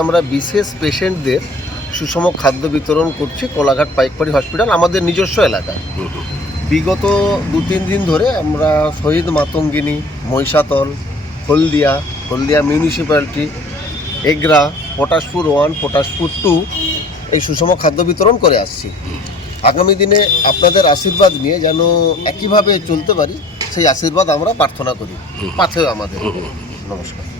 আমরা বিশেষ পেশেন্টদের সুষম খাদ্য বিতরণ করছি কোলাঘাট পাইকপাড়ি হসপিটাল আমাদের নিজস্ব এলাকায়। বিগত 2-3 দিন ধরে আমরা শহীদ মাতঙ্গিনী, মহিষাতল, হলদিয়া মিউনিসিপ্যালিটি, এগরা, পটাশপুর 1, পটাশপুর 2 এই সুষম খাদ্য বিতরণ করে আসছি। আগামী দিনে আপনাদের আশীর্বাদ নিয়ে যেন একইভাবে চলতে পারি সেই আশীর্বাদ আমরা প্রার্থনা করি। পাথেয় আমাদের। নমস্কার।